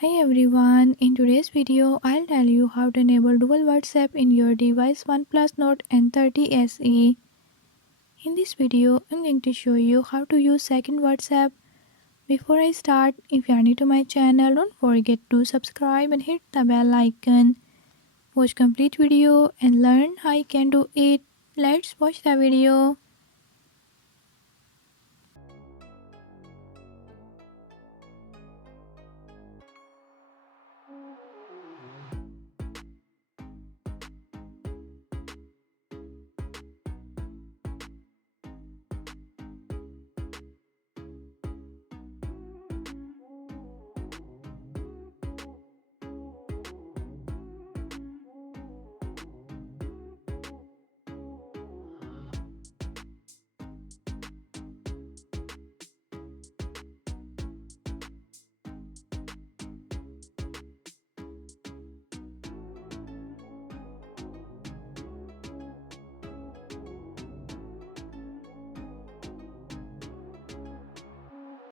Hi everyone, in today's video I'll tell you how to enable dual WhatsApp in your device OnePlus Note N30 SE. In this video I'm going to show you how to use second WhatsApp. Before I start, if you are new to my channel, don't forget to subscribe and hit the bell icon. Watch complete video and learn how you can do it. Let's watch the video.